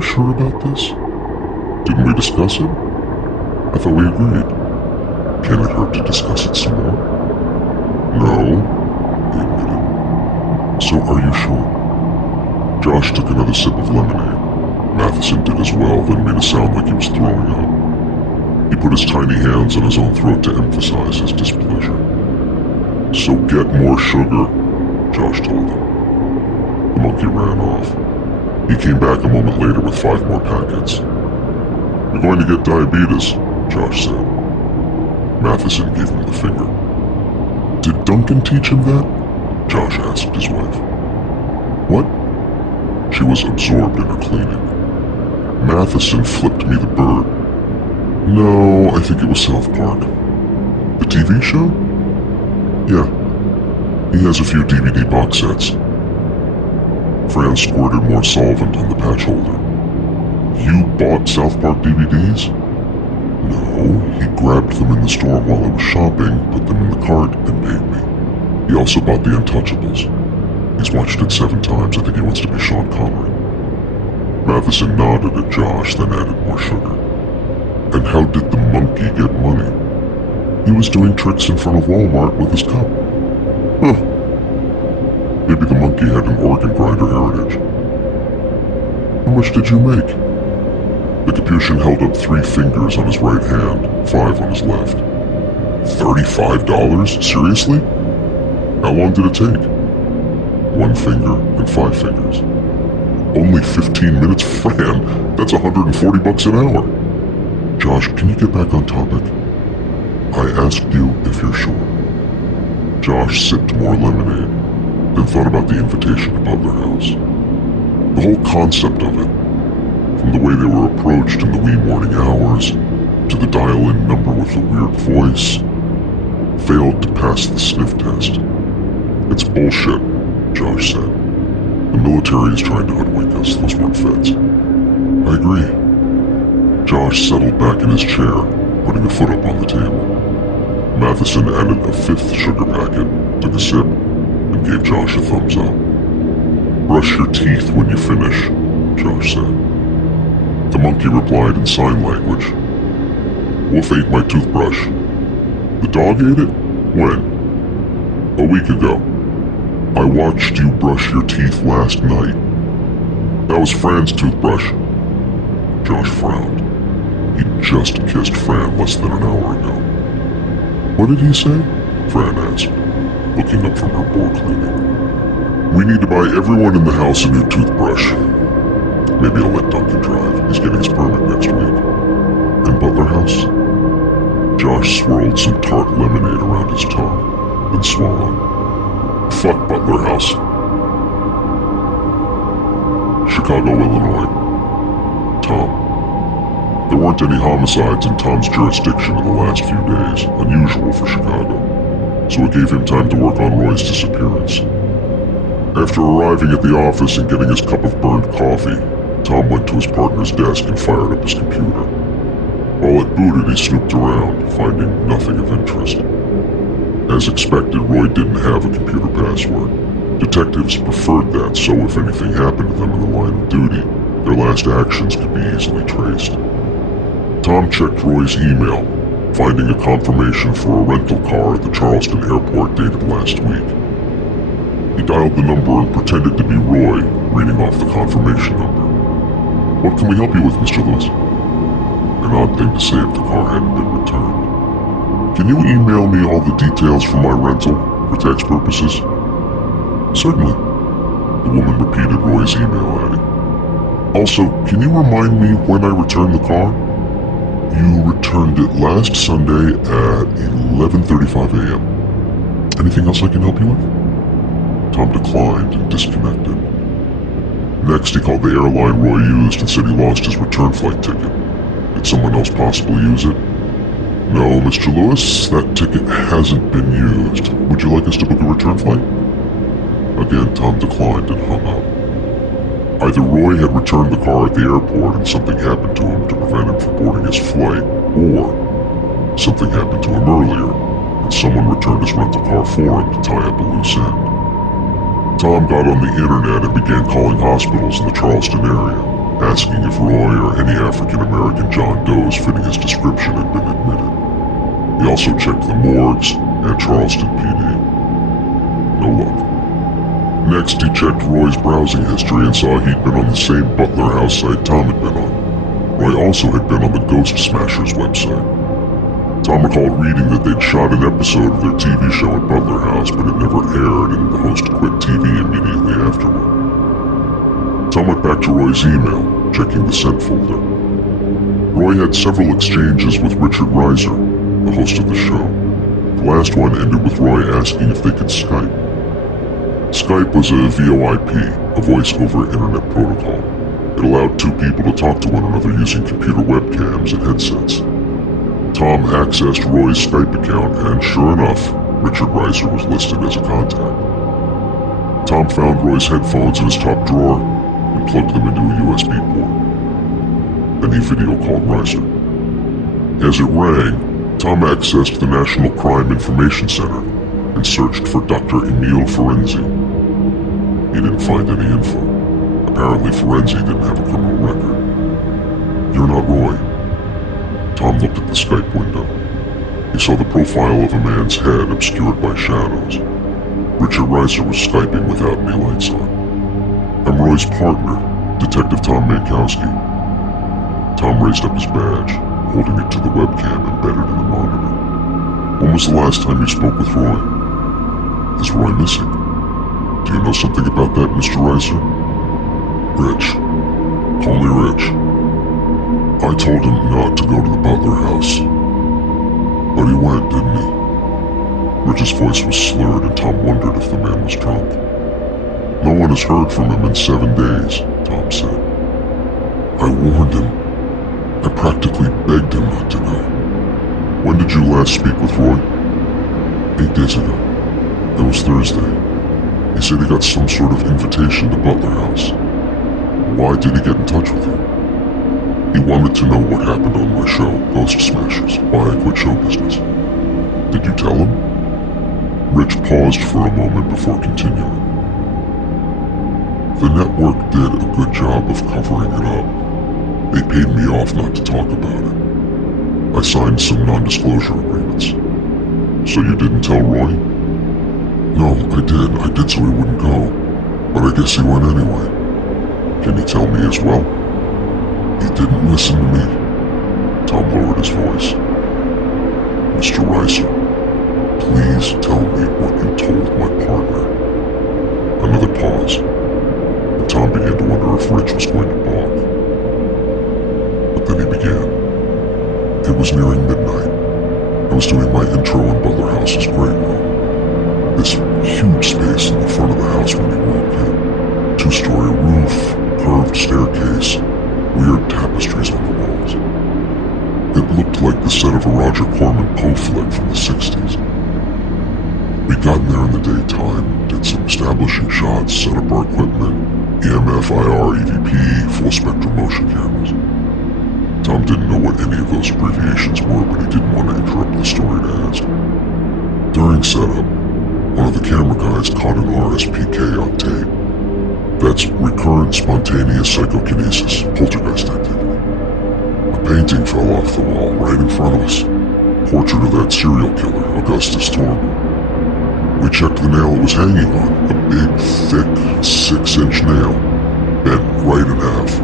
you sure about this? Didn't we discuss it? I thought we agreed. Can it hurt to discuss it some more? No, he admitted. So are you sure? Josh took another sip of lemonade. Matheson did as well, then made a sound like he was throwing up. He put his tiny hands on his own throat to emphasize his displeasure. So get more sugar, Josh told him. The monkey ran off. He came back a moment later with 5 more packets. You're going to get diabetes, Josh said. Matheson gave him the finger. Did Duncan teach him that? Josh asked his wife. What? She was absorbed in her cleaning. Matheson flipped me the bird. No, I think it was South Park. The TV show? Yeah. He has a few DVD box sets. Fran squirted more solvent on the patch holder. You bought South Park DVDs? No, he grabbed them in the store while I was shopping, put them in the cart, and paid me. He also bought The Untouchables. He's watched it 7 times. I think he wants to be Sean Connery. Matheson nodded at Josh, then added more sugar. And how did the monkey get money? He was doing tricks in front of Walmart with his cup. Huh. Maybe the monkey had an organ grinder heritage. How much did you make? The Capuchin held up 3 fingers on his right hand, 5 on his left. $35? Seriously? How long did it take? 1 finger and 5 fingers. Only 15 minutes? Fran, that's $140 an hour. Josh, can you get back on topic? I asked you if you're sure. Josh sipped more lemonade, then thought about the invitation to Butler House. The whole concept of it, from the way they were approached in the wee morning hours, to the dial-in number with the weird voice, failed to pass the sniff test. It's bullshit, Josh said. The military is trying to hoodwink us, those weren't feds. I agree. Josh settled back in his chair, putting a foot up on the table. Matheson added a 5th sugar packet, took a sip, and gave Josh a thumbs up. Brush your teeth when you finish, Josh said. The monkey replied in sign language. Wolf ate my toothbrush. The dog ate it? When? A week ago. I watched you brush your teeth last night. That was Fran's toothbrush. Josh frowned. He'd just kissed Fran less than an hour ago. What did he say? Fran asked, looking up from her board cleaning. We need to buy everyone in the house a new toothbrush. Maybe I'll let Duncan drive. He's getting his permit next week. And Butler House? Josh swirled some tart lemonade around his tongue, then swallowed. Fuck Butler House. Chicago, Illinois. Tom. There weren't any homicides in Tom's jurisdiction in the last few days, unusual for Chicago, so it gave him time to work on Roy's disappearance. After arriving at the office and getting his cup of burned coffee, Tom went to his partner's desk and fired up his computer. While it booted, he snooped around, finding nothing of interest. As expected, Roy didn't have a computer password. Detectives preferred that, so if anything happened to them in the line of duty, their last actions could be easily traced. Tom checked Roy's email, finding a confirmation for a rental car at the Charleston airport dated last week. He dialed the number and pretended to be Roy, reading off the confirmation number. What can we help you with, Mr. Lewis? An odd thing to say if the car hadn't been returned. Can you email me all the details for my rental, for tax purposes? Certainly. The woman repeated Roy's email adding. Also, can you remind me when I returned the car? You returned it last Sunday at 11:35 a.m. Anything else I can help you with? Tom declined and disconnected. Next, he called the airline Roy used and said he lost his return flight ticket. Did someone else possibly use it? No, Mr. Lewis, that ticket hasn't been used. Would you like us to book a return flight? Again, Tom declined and hung up. Either Roy had returned the car at the airport and something happened to him to prevent him from boarding his flight, or something happened to him earlier, and someone returned his rental car for him to tie up a loose end. Tom got on the internet and began calling hospitals in the Charleston area. asking if Roy or any African-American John Does fitting his description had been admitted. He also checked the morgues and Charleston PD. No luck. Next, he checked Roy's browsing history and saw he'd been on the same Butler House site Tom had been on. Roy also had been on the Ghost Smashers website. Tom recalled reading that they'd shot an episode of their TV show at Butler House, but it never aired, and the host quit TV immediately afterward. Tom went back to Roy's email, checking the sent folder. Roy had several exchanges with Richard Reiser, the host of the show. The last one ended with Roy asking if they could Skype. Skype was a VoIP, a voice-over internet protocol. It allowed two people to talk to one another using computer webcams and headsets. Tom accessed Roy's Skype account, and sure enough, Richard Reiser was listed as a contact. Tom found Roy's headphones in his top drawer and plugged them into a USB port. Then he video called Reiser. As it rang, Tom accessed the National Crime Information Center and searched for Dr. Emile Ferenzi. He didn't find any info. Apparently Ferenzi didn't have a criminal record. "You're not Roy." Tom looked at the Skype window. He saw the profile of a man's head obscured by shadows. Richard Reiser was Skyping without any lights on. "I'm Roy's partner, Detective Tom Mankowski." Tom raised up his badge, holding it to the webcam embedded in the monitor. "When was the last time you spoke with Roy? Is Roy missing? Do you know something about that, Mr. Reiser?" "Rich. Call me Rich. I told him not to go to the Butler House. But he went, didn't he?" Rich's voice was slurred, and Tom wondered if the man was drunk. "No one has heard from him in 7 days," Tom said. "I warned him. I practically begged him not to go." "When did you last speak with Roy?" 8 days ago. It was Thursday. He said he got some sort of invitation to Butler House. Why did he get in touch with you?" "He wanted to know what happened on my show, Ghost Smashers, why I quit show business." "Did you tell him?" Rich paused for a moment before continuing. "The network did a good job of covering it up. They paid me off not to talk about it. I signed some non-disclosure agreements." "So you didn't tell Roy?" "No, I did. I did so he wouldn't go. But I guess he went anyway." "Can you tell me as well?" "He didn't listen to me." Tom lowered his voice. "Mr. Reiser, please tell me what you told my partner." Another pause, and Tom began to wonder if Rich was going to balk. But then he began. "It was nearing midnight. I was doing my intro in Butler House's great room. This huge space in the front of the house when you walk in. 2-story roof, curved staircase, weird tapestries on the walls. It looked like the set of a Roger Corman Poe flick from the 60s. We got in there in the daytime, did some establishing shots, set up our equipment, EMF, IR, EVP, full spectrum motion cameras." Tom didn't know what any of those abbreviations were, but he didn't want to interrupt the story to ask. "During setup, one of the camera guys caught an RSPK on tape. That's recurrent spontaneous psychokinesis, poltergeist activity. A painting fell off the wall right in front of us. Portrait of that serial killer, Augustus Torben. We checked the nail it was hanging on, a big, thick, 6-inch nail, bent right in half.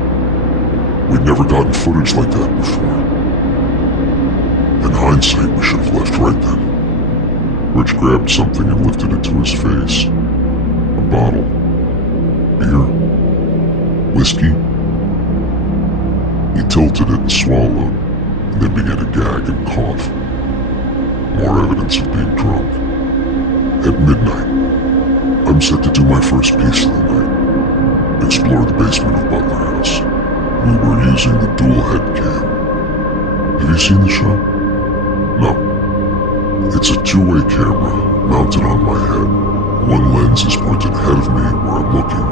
We'd never gotten footage like that before. In hindsight, we should have left right then." Rich grabbed something and lifted it to his face. A bottle. Beer? Whiskey? He tilted it and swallowed, and then began to gag and cough. More evidence of being drunk. "At midnight, I'm set to do my first piece of the night. Explore the basement of Butler House. We were using the dual head cam. Have you seen the show?" "No. It's a 2-way camera mounted on my head. One lens is pointed ahead of me where I'm looking.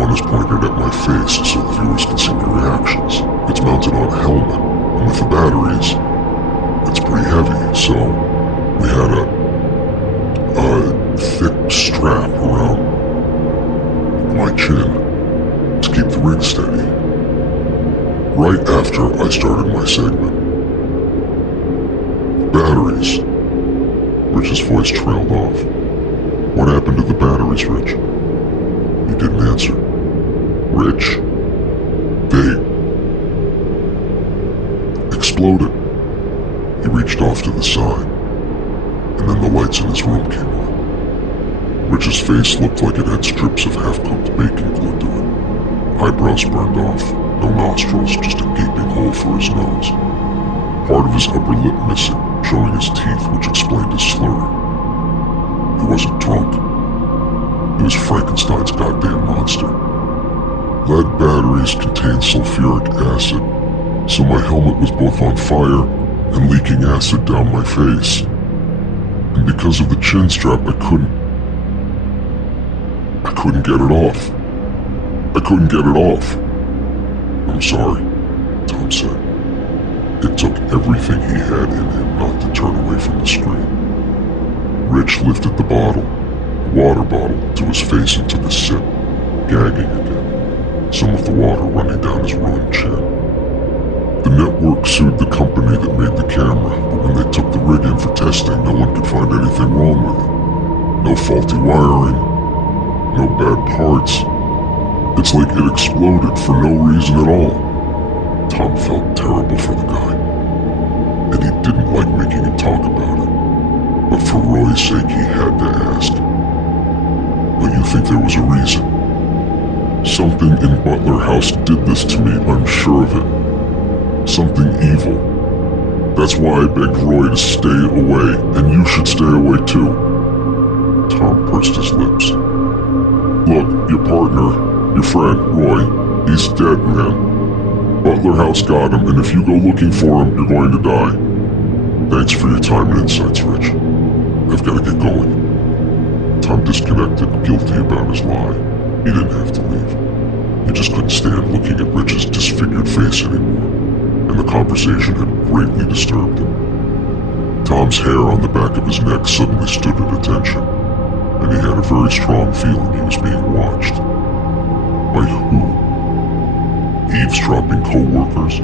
One is pointed at my face so the viewers can see my reactions. It's mounted on a helmet, and with the batteries, it's pretty heavy, so we had a thick strap around my chin to keep the rig steady. after I started my segment. Batteries. Rich's voice trailed off. What happened to the batteries, Rich? He didn't answer. Rich? They exploded. He reached off to the side, and then the lights in his room came on. Rich's face looked like it had strips of half-cooked bacon glued to it. Eyebrows burned off, no nostrils, just a gaping hole for his nose. Part of his upper lip missing, showing his teeth, which explained his slurring. He wasn't drunk. He was Frankenstein's goddamn monster. Lead batteries contained sulfuric acid, so my helmet was both on fire and leaking acid down my face. And because of the chin strap, I couldn't get it off. I couldn't get it off. I'm sorry, Tom said. It took everything he had in him not to turn away from the screen. Rich lifted the bottle, the water bottle, to his face and took a sip, gagging again, some of the water running down his ruined chin. The network sued the company that made the camera, but when they took the rig in for testing, no one could find anything wrong with it. No faulty wiring, no bad parts. It's like it exploded for no reason at all. Tom felt terrible for the guy, and he didn't like making him talk about it. But for Roy's sake, he had to ask. But you think there was a reason? Something in Butler House did this to me, I'm sure of it. Something evil. That's why I begged Roy to stay away, and you should stay away too. Tom pursed his lips. Look, your partner, your friend, Roy, he's dead, man. Butler House got him, and if you go looking for him, you're going to die. Thanks for your time and insights, Rich. I've got to get going. Tom disconnected, guilty about his lie. He didn't have to leave. He just couldn't stand looking at Rich's disfigured face anymore, and the conversation had greatly disturbed him. Tom's hair on the back of his neck suddenly stood at attention, and he had a very strong feeling he was being watched. By who? Eavesdropping co-workers?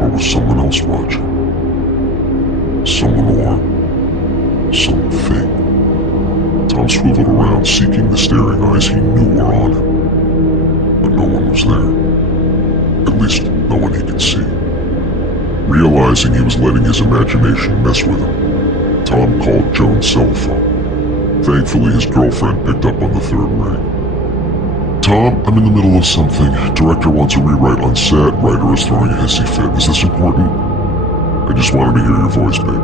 Or was someone else watching? Someone or something? Tom swiveled around, seeking the staring eyes he knew were on him. But no one was there. At least, no one he could see. Realizing he was letting his imagination mess with him, Tom called Joan's cell phone. Thankfully, his girlfriend picked up on the third ring. Tom, I'm in the middle of something. Director wants a rewrite on set. Writer is throwing a hissy fit. Is this important? I just wanted to hear your voice, babe.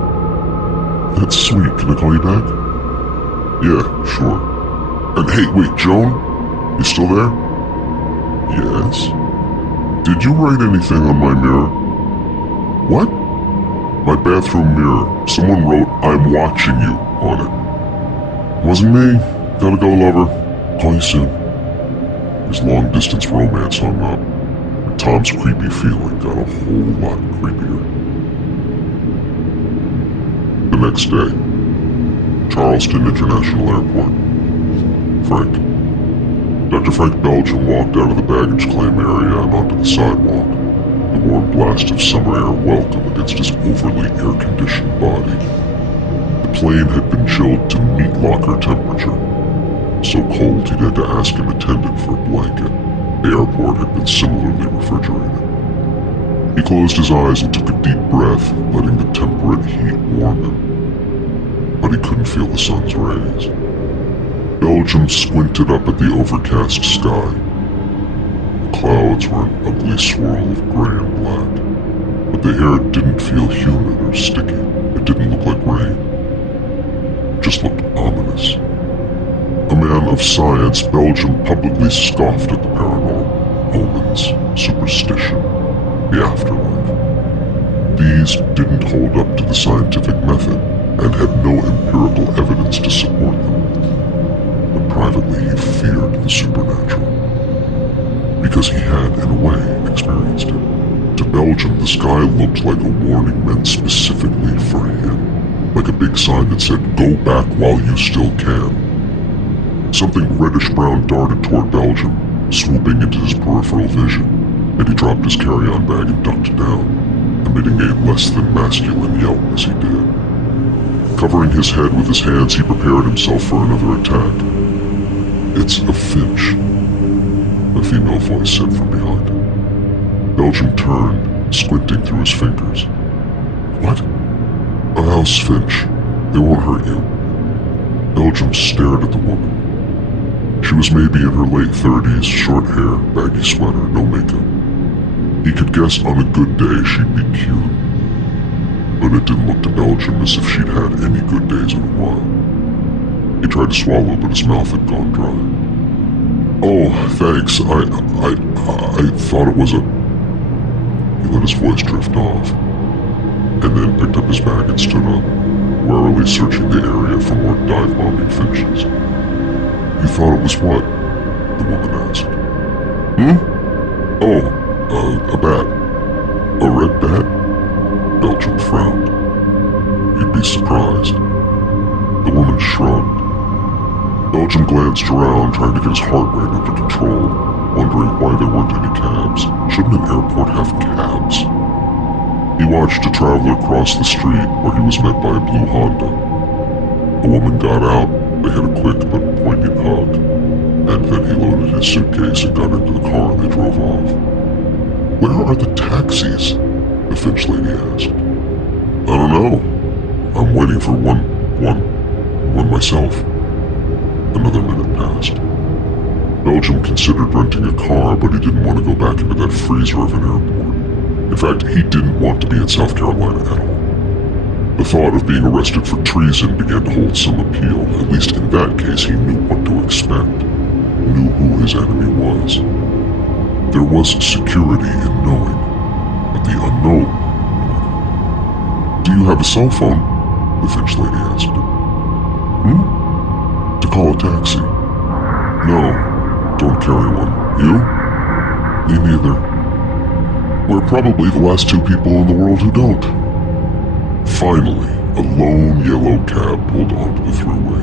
That's sweet. Can I call you back? Yeah, sure. And hey, wait, Joan? You still there? Yes? Did you write anything on my mirror? What? My bathroom mirror. Someone wrote, I'm watching you, on it. Wasn't me. Gotta go, lover. Call you soon. His long-distance romance hung up, and Tom's creepy feeling got a whole lot creepier. The next day, Charleston International Airport. Frank. Dr. Frank Belgium walked out of the baggage claim area and onto the sidewalk, the warm blast of summer air welcome against his overly air-conditioned body. The plane had been chilled to meat locker temperature. So cold he'd had to ask an attendant for a blanket. The airport had been similarly refrigerated. He closed his eyes and took a deep breath, letting the temperate heat warm him. But he couldn't feel the sun's rays. Belgium squinted up at the overcast sky. The clouds were an ugly swirl of gray and black, but the air didn't feel humid or sticky. It didn't look like rain. It just looked ominous. A man of science, Belgium publicly scoffed at the paranormal, omens, superstition, the afterlife. These didn't hold up to the scientific method and had no empirical evidence to support them. But privately he feared the supernatural, because he had, in a way, experienced it. To Belgium, the sky looked like a warning meant specifically for him, like a big sign that said, "Go back while you still can." Something reddish-brown darted toward Belgium, swooping into his peripheral vision. and he dropped his carry-on bag and ducked down, emitting a less than masculine yelp as he did. Covering his head with his hands, he prepared himself for another attack. "It's a finch," a female voice said from behind him. Belgium turned, squinting through his fingers. "What?" "A house finch. They won't hurt you." Belgium stared at the woman. She was maybe in her late 30s, short hair, baggy sweater, no makeup. He could guess on a good day she'd be cute. But it didn't look to Belgium as if she'd had any good days in a while. He tried to swallow, but his mouth had gone dry. "Oh, thanks. I thought it was a..." He let his voice drift off, and then picked up his bag and stood up, warily searching the area for more dive-bombing finches. "You thought it was what?" the woman asked. "Oh, a bat. A red bat?" Belgium frowned. "You'd be surprised." The woman shrugged. Belgium glanced around, trying to get his heart rate under control, wondering why there weren't any cabs. Shouldn't an airport have cabs? He watched a traveler cross the street, where he was met by a blue Honda. A woman got out. They had a quick but poignant hug, and then he loaded his suitcase and got into the car and they drove off. "Where are the taxis?" the Finch lady asked. "I don't know. I'm waiting for one myself." Another minute passed. Belgium considered renting a car, but he didn't want to go back into that freezer of an airport. In fact, he didn't want to be in South Carolina at all. The thought of being arrested for treason began to hold some appeal. At least in that case, he knew what to expect, knew who his enemy was. There was security in knowing, but the unknown. "Do you have a cell phone?" the Finch lady asked him. "To call a taxi." "No, don't carry one. You?" "Me neither. We're probably the last two people in the world who don't." Finally, a lone yellow cab pulled onto the thruway.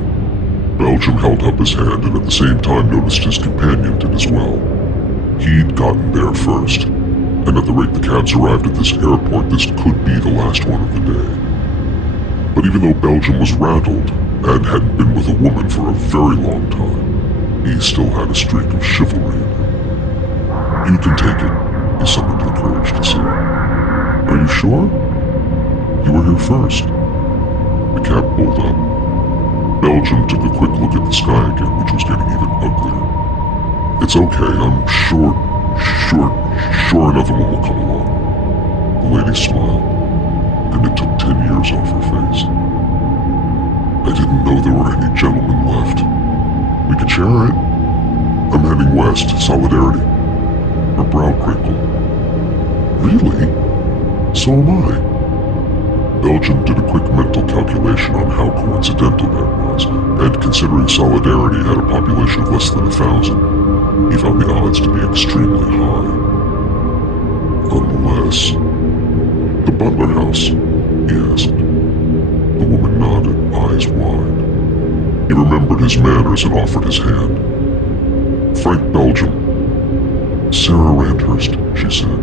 Belgium held up his hand and at the same time noticed his companion did as well. He'd gotten there first, and at the rate the cabs arrived at this airport, this could be the last one of the day. But even though Belgium was rattled, and hadn't been with a woman for a very long time, he still had a streak of chivalry in him. "You can take it," he summoned the courage to say. "Are you sure? You were here first." The cab pulled up. Belgium took a quick look at the sky again, which was getting even uglier. "It's okay, I'm sure enough of them will come along." The lady smiled, and it took 10 years off her face. "I didn't know there were any gentlemen left. We could share it. I'm heading west, Solidarity." Her brow crinkled. "Really? So am I." Belgium did a quick mental calculation on how coincidental that was, and considering Solidarity had a population of less than 1,000, he found the odds to be extremely high. "Unless..." "The Butler House?" he asked. The woman nodded, eyes wide. He remembered his manners and offered his hand. "Frank Belgium." "Sarah Randhurst," she said.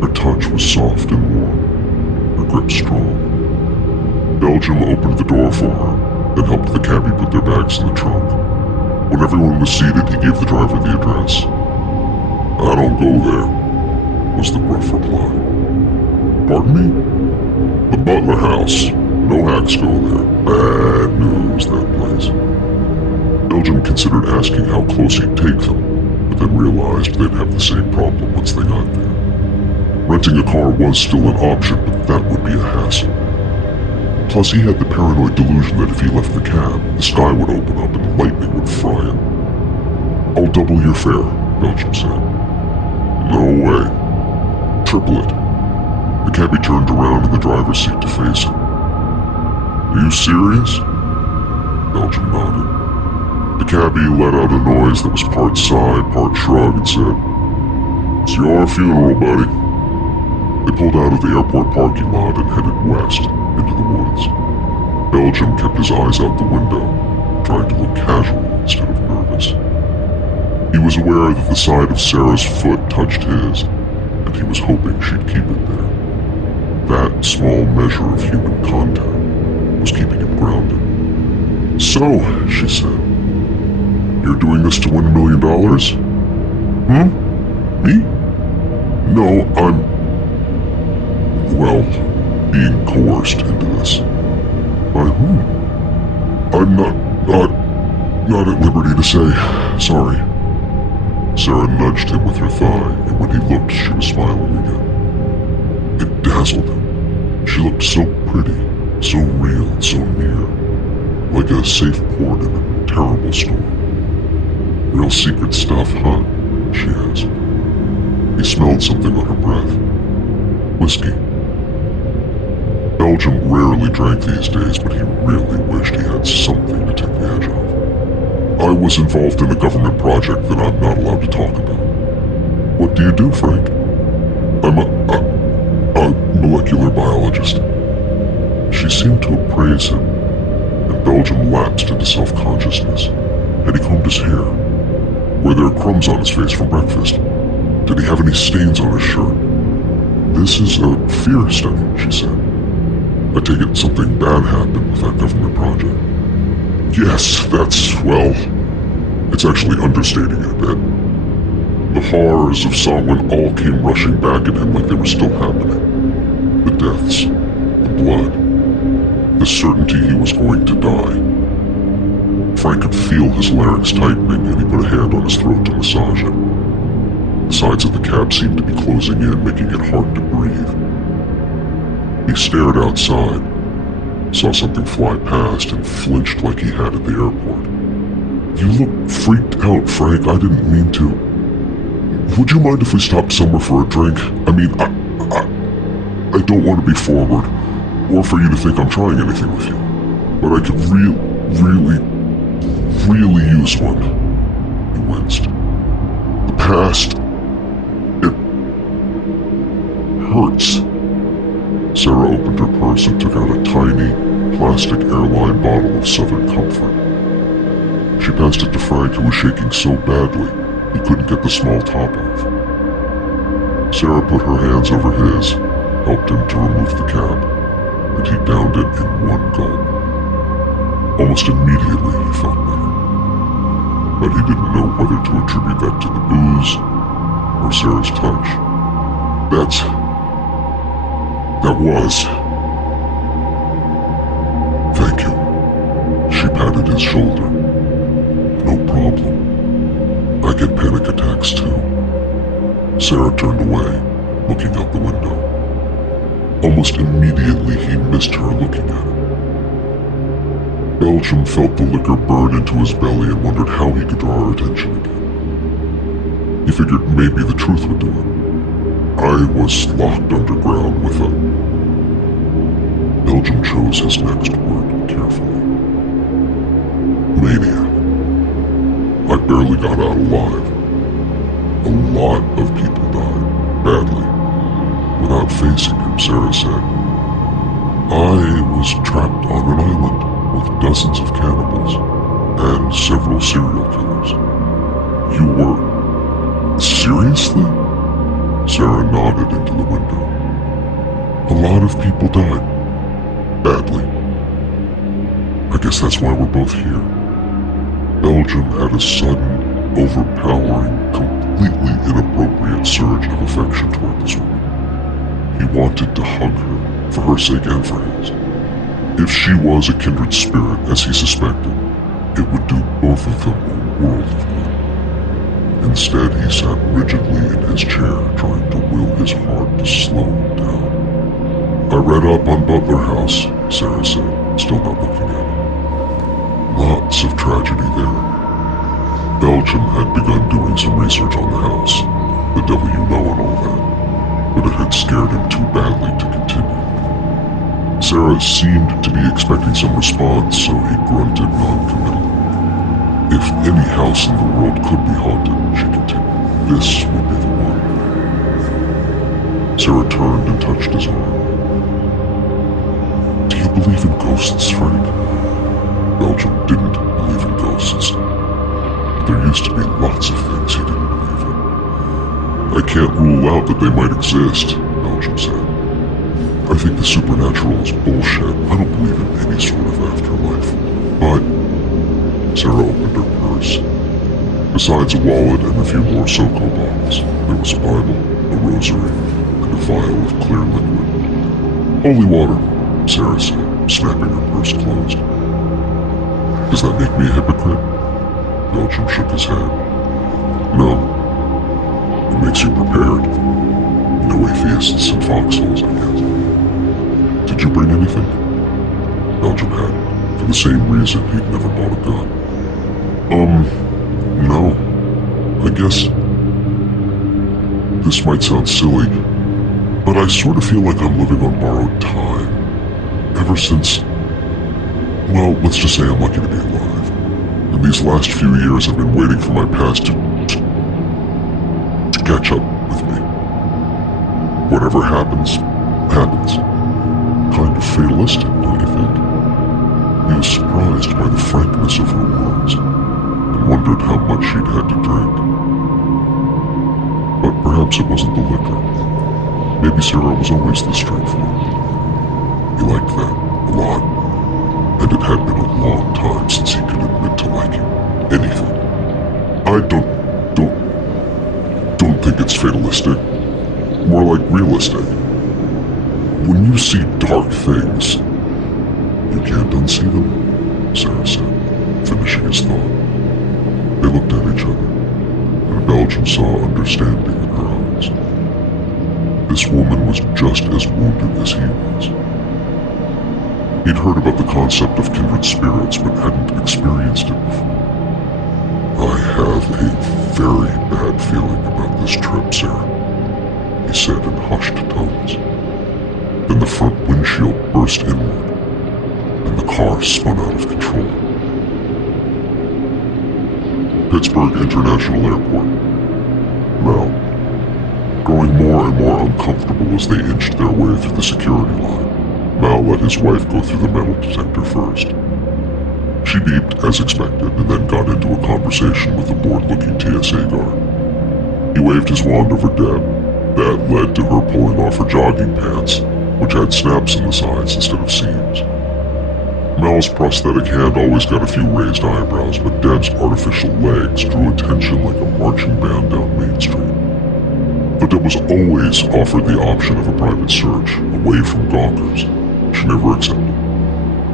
Her touch was soft and warm, her grip strong. Belgium opened the door for her, then helped the cabbie put their bags in the trunk. When everyone was seated, he gave the driver the address. "I don't go there," was the gruff reply. "Pardon me?" "The Butler House. No hacks go there. Bad news, that place." Belgium considered asking how close he'd take them, but then realized they'd have the same problem once they got there. Renting a car was still an option, but that would be a hassle. Plus, he had the paranoid delusion that if he left the cab, the sky would open up and lightning would fry him. "I'll double your fare," Belgium said. "No way. Triple it." The cabbie turned around in the driver's seat to face him. "Are you serious?" Belgium nodded. The cabbie let out a noise that was part sigh, part shrug, and said, "It's your funeral, buddy." They pulled out of the airport parking lot and headed west, into the woods. Belgium kept his eyes out the window, trying to look casual instead of nervous. He was aware that the side of Sarah's foot touched his, and he was hoping she'd keep it there. That small measure of human contact was keeping him grounded. "So," she said, "you're doing this to win $1 million? Me? No, I'm... well, being coerced into this." "By whom?" "I'm not at liberty to say. Sorry." Sarah nudged him with her thigh, and when he looked, she was smiling again. It dazzled him. She looked so pretty, so real, so near, like a safe port in a terrible storm. "Real secret stuff, huh?" she asked. He smelled something on her breath. Whiskey. Belgium rarely drank these days, but he really wished he had something to take the edge off. "I was involved in a government project that I'm not allowed to talk about." "What do you do, Frank?" "I'm a molecular biologist." She seemed to appraise him, and Belgium lapsed into self-consciousness. Had he combed his hair? Were there crumbs on his face from breakfast? Did he have any stains on his shirt? "This is a fear study," she said. "I take it something bad happened with that government project." "Yes, well, it's actually understating it a bit. The horrors of Samhain all came rushing back at him like they were still happening. The deaths, the blood, the certainty he was going to die. Frank could feel his larynx tightening, and he put a hand on his throat to massage it. The sides of the cab seemed to be closing in, making it hard to breathe. He stared outside, saw something fly past, and flinched like he had at the airport. "You look freaked out, Frank. I didn't mean to. Would you mind if we stopped somewhere for a drink? I mean, I don't want to be forward, or for you to think I'm trying anything with you, but I could really use one." He winced. "The past, it hurts." Sarah opened her purse and took out a tiny, plastic airline bottle of Southern Comfort. She passed it to Frank, who was shaking so badly he couldn't get the small top off. Sarah put her hands over his, helped him to remove the cap, and he downed it in one gulp. Almost immediately he felt better, but he didn't know whether to attribute that to the booze or Sarah's touch. That was... "Thank you." She patted his shoulder. "No problem. I get panic attacks too." Sarah turned away, looking out the window. Almost immediately he missed her looking at him. Belgium felt the liquor burn into his belly and wondered how he could draw her attention again. He figured maybe the truth would do it. "I was locked underground with a..." Belgium chose his next word carefully. "Maniac. I barely got out alive. A lot of people died, badly. Without facing him, Sarah said, I was trapped on an island with dozens of cannibals and several serial killers." "You were... seriously?" Sarah nodded into the window. "A lot of people died. Badly. I guess that's why we're both here." Belgium had a sudden, overpowering, completely inappropriate surge of affection toward this woman. He wanted to hug her, for her sake and for his. If she was a kindred spirit, as he suspected, it would do both of them a world of good. Instead, he sat rigidly in his chair, trying to will his heart to slow down. "I read up on Butler House," Sarah said, still not looking at him. "Lots of tragedy there." Belgium had begun doing some research on the house, the devil you know and all that, but it had scared him too badly to continue. Sarah seemed to be expecting some response, so he grunted non-committally. "If any house in the world could be haunted," she continued, "this would be the one." Sarah turned and touched his arm. "Do you believe in ghosts, Frank?" Belgium didn't believe in ghosts. There used to be lots of things he didn't believe in. I can't rule out that they might exist, Belgium said. I think the supernatural is bullshit. I don't believe in any sort of afterlife. But Sarah opened her purse. Besides a wallet and a few more SoCo bottles, there was a Bible, a rosary, and a vial of clear liquid. Holy water, Sarah said, snapping her purse closed. Does that make me a hypocrite? Belgium shook his head. No. It makes you prepared. No atheists and foxholes, I guess. Did you bring anything? Belgium had. For the same reason he'd never bought a gun. No. I guess this might sound silly, but I sort of feel like I'm living on borrowed time. Ever since, well, let's just say I'm lucky to be alive. And these last few years I've been waiting for my past to catch up with me. Whatever happens, happens. Kind of fatalistic, don't you think? He was surprised by the frankness of her words, and wondered how much she'd had to drink. But perhaps it wasn't the liquor. Maybe Sarah was always this straightforward. He liked that a lot, and it had been a long time since he could admit to liking anything. I don't think it's fatalistic. More like realistic. When you see dark things, you can't unsee them, Sarah said, finishing his thought. They looked at each other, and Belgium saw understanding in her eyes. This woman was just as wounded as he was. He'd heard about the concept of kindred spirits, but hadn't experienced it before. I have a very bad feeling about this trip, Sarah, he said in hushed tones. Then the front windshield burst inward, and the car spun out of control. Pittsburgh International Airport. Mal. Growing more and more uncomfortable as they inched their way through the security line, Mal let his wife go through the metal detector first. She beeped as expected and then got into a conversation with the bored-looking TSA guard. He waved his wand over Deb. That led to her pulling off her jogging pants, which had snaps in the sides instead of seams. Mal's prosthetic hand always got a few raised eyebrows, but Deb's artificial legs drew attention like a marching band down Main Street. But Deb was always offered the option of a private search, away from gawkers. She never accepted,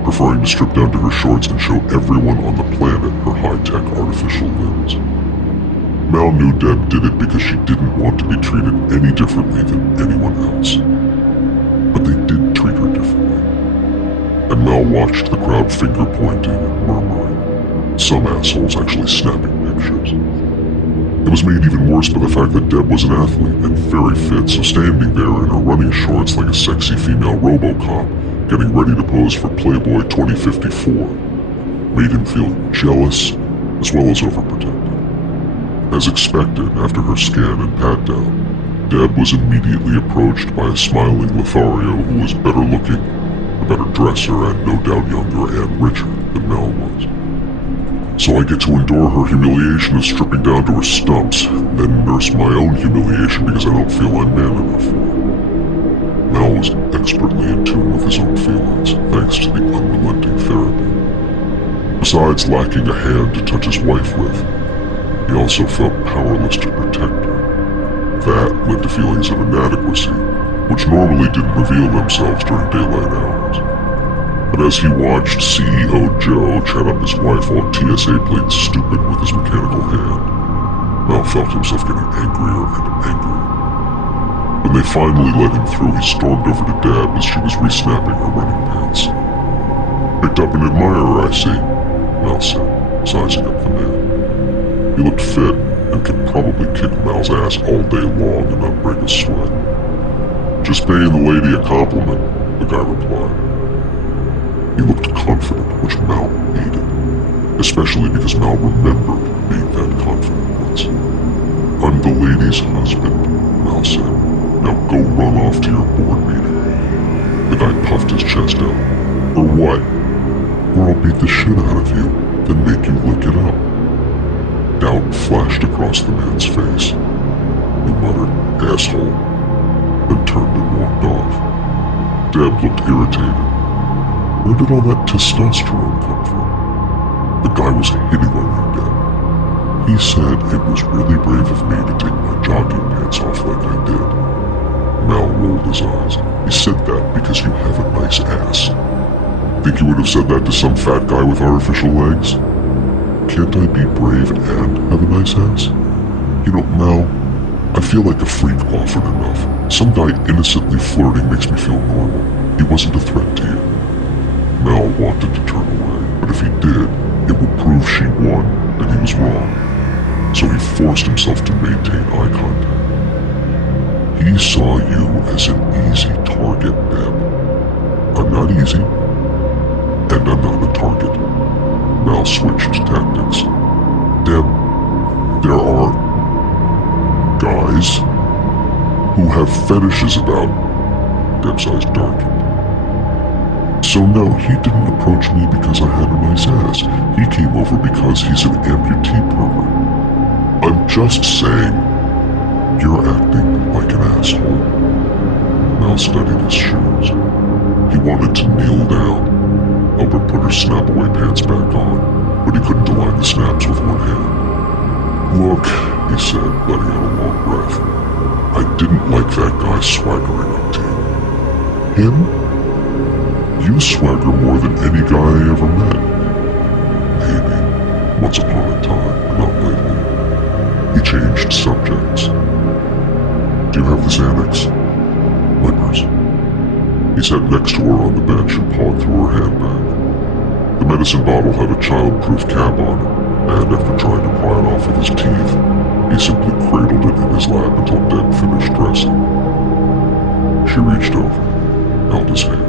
preferring to strip down to her shorts and show everyone on the planet her high-tech artificial limbs. Mal knew Deb did it because she didn't want to be treated any differently than anyone else. But they did treat her differently. And Mal watched the crowd finger-pointing and murmuring, some assholes actually snapping pictures. It was made even worse by the fact that Deb was an athlete and very fit, so standing there in her running shorts like a sexy female RoboCop, getting ready to pose for Playboy 2054, made him feel jealous as well as overprotected. As expected, after her scan and pat-down, Deb was immediately approached by a smiling Lothario who was better looking, a better dresser, and no doubt younger and richer than Mel was. So I get to endure her humiliation of stripping down to her stumps, then nurse my own humiliation because I don't feel I'm man enough for her. Mal was expertly in tune with his own feelings, thanks to the unrelenting therapy. Besides lacking a hand to touch his wife with, he also felt powerless to protect her. That led to feelings of inadequacy, which normally didn't reveal themselves during daylight hours. But as he watched CEO Joe chat up his wife while TSA played stupid with his mechanical hand, Mal felt himself getting angrier and angrier. When they finally let him through, he stormed over to Deb as she was re-snapping her running pants. "Picked up an admirer, I see," Mal said, sizing up the man. He looked fit and could probably kick Mal's ass all day long and not break a sweat. "Just paying the lady a compliment," the guy replied. He looked confident, which Mal hated, especially because Mal remembered being that confident once. "I'm the lady's husband," Mal said. "Now go run off to your board meeting." The guy puffed his chest out. "Or what?" "Or I'll beat the shit out of you, then make you lick it up." Doubt flashed across the man's face. He muttered, "Asshole," then turned and walked off. Deb looked irritated. Where did all that testosterone come from? The guy was hitting on you, Deb. He said it was really brave of me to take my jogging pants off like I did. Mal rolled his eyes. He said that because you have a nice ass. Think you would have said that to some fat guy with artificial legs? Can't I be brave and have a nice ass? You know, Mal, I feel like a freak often enough. Some guy innocently flirting makes me feel normal. He wasn't a threat to you. Mal wanted to turn away, but if he did, it would prove she won and he was wrong. So he forced himself to maintain eye contact. He saw you as an easy target, Deb. I'm not easy, and I'm not a target. Mal switched tactics. Deb, there are guys who have fetishes about. Deb's eyes darkened. So no, he didn't approach me because I had a nice ass. He came over because he's an amputee pervert. I'm just saying, you're acting like an asshole. Mal studied his shoes. He wanted to kneel down, help her put her snap-away pants back on, but he couldn't align the snaps with one hand. Look, he said, letting out a long breath. I didn't like that guy swaggering up to you. Him? You swagger more than any guy I ever met. Maybe. Once upon a time, but not lately. He changed subjects. Do you have the Xanax? Wipers. He sat next to her on the bench and pawed through her handbag. The medicine bottle had a child-proof cap on it, and after trying to pry it off with his teeth, he simply cradled it in his lap until Deb finished dressing. She reached over, held his hand.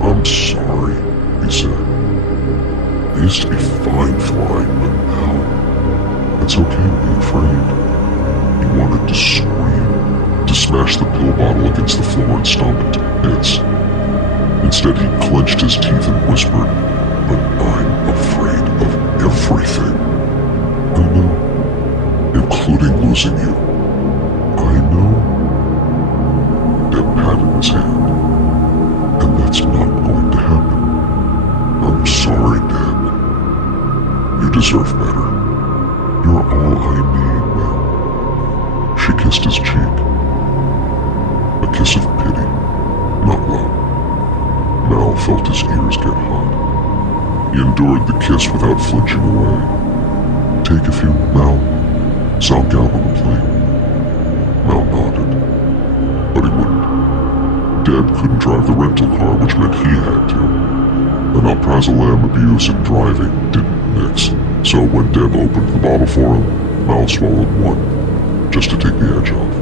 I'm sorry, he said. I used to be fine flying, but now it's okay to be afraid. He wanted to scream, to smash the pill bottle against the floor and stomp it to bits. Instead, he clenched his teeth and whispered, but I'm afraid of everything. I know, including losing you. I know. Deb patted his hand. And that's not going to happen. I'm sorry, Deb. You deserve better. You're all I need, Mal. She kissed his cheek. A kiss of pity, not love. Mal felt his ears get hot. He endured the kiss without flinching away. Take a few, Mal. I'll gallop on the plane. Mal nodded, but he wouldn't. Deb couldn't drive the rental car, which meant he had to. And alprazolam abuse and driving didn't mix. So when Deb opened the bottle for him, Mal swallowed one, just to take the edge off.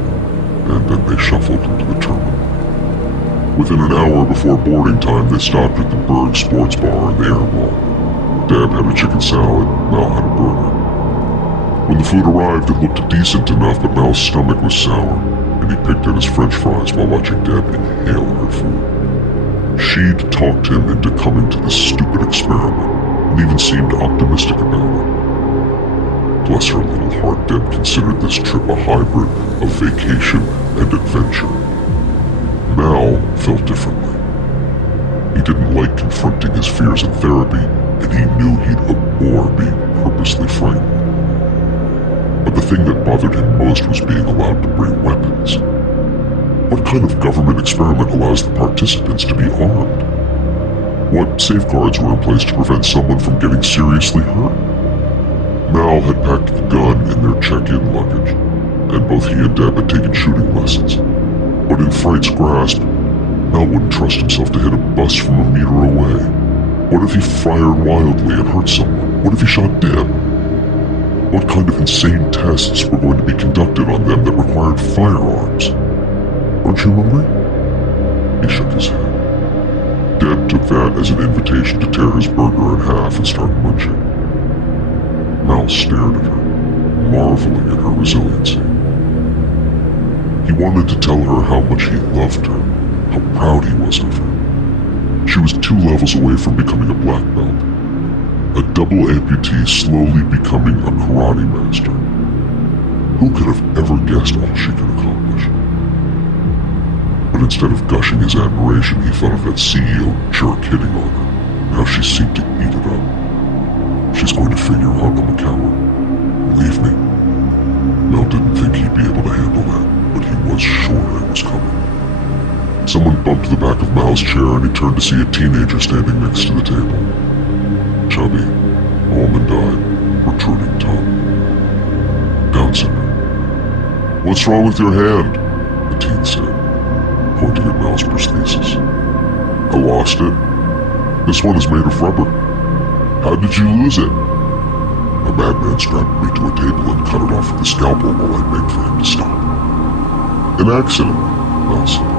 And then they shuffled into the terminal. Within an hour before boarding time, they stopped at the Berg Sports Bar in the air mall. Deb had a chicken salad, Mal had a burger. When the food arrived, it looked decent enough, but Mal's stomach was sour, and he picked at his french fries while watching Deb inhale her food. She'd talked him into coming to this stupid experiment, and even seemed optimistic about it. Bless her little heart, Deb considered this trip a hybrid of vacation and adventure. Mal felt differently. He didn't like confronting his fears in therapy, and he knew he'd abhor being purposely frightened. But the thing that bothered him most was being allowed to bring weapons. What kind of government experiment allows the participants to be armed? What safeguards were in place to prevent someone from getting seriously hurt? Mal had packed the gun in their check-in luggage, and both he and Deb had taken shooting lessons. But in Fright's grasp, Mal wouldn't trust himself to hit a bus from a meter away. What if he fired wildly and hurt someone? What if he shot Deb? What kind of insane tests were going to be conducted on them that required firearms? Aren't you hungry? He shook his head. Deb took that as an invitation to tear his burger in half and start munching. Mal stared at her, marveling at her resiliency. He wanted to tell her how much he loved her, how proud he was of her. She was 2 levels away from becoming a black belt. A double amputee slowly becoming a karate master. Who could have ever guessed all she could accomplish? But instead of gushing his admiration, he thought of that CEO jerk hitting on her, and how she seemed to eat it up. She's going to figure out I'm a coward. Believe me. Mel didn't think he'd be able to handle that, but he was sure it was coming. Someone bumped the back of Mal's chair and he turned to see a teenager standing next to the table. Chubby, almond-eyed, protruding tongue. Down syndrome. What's wrong with your hand? The teen said, pointing at Mal's prosthesis. I lost it. This one is made of rubber. How did you lose it? A madman strapped me to a table and cut it off with a scalpel while I begged for him to stop. An accident, Mal said.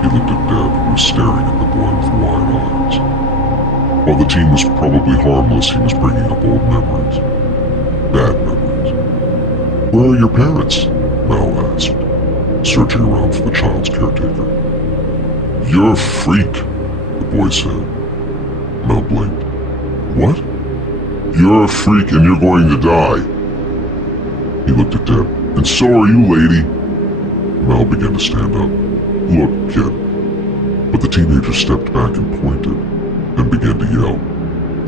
He looked at Deb, who was staring at the boy with wide eyes. While the teen was probably harmless, he was bringing up old memories. Bad memories. Where are your parents? Mal asked, searching around for the child's caretaker. You're a freak, the boy said. Mal blinked. What? You're a freak and you're going to die. He looked at Deb. And so are you, lady. Mal began to stand up. Look, kid. But the teenager stepped back and pointed, and began to yell.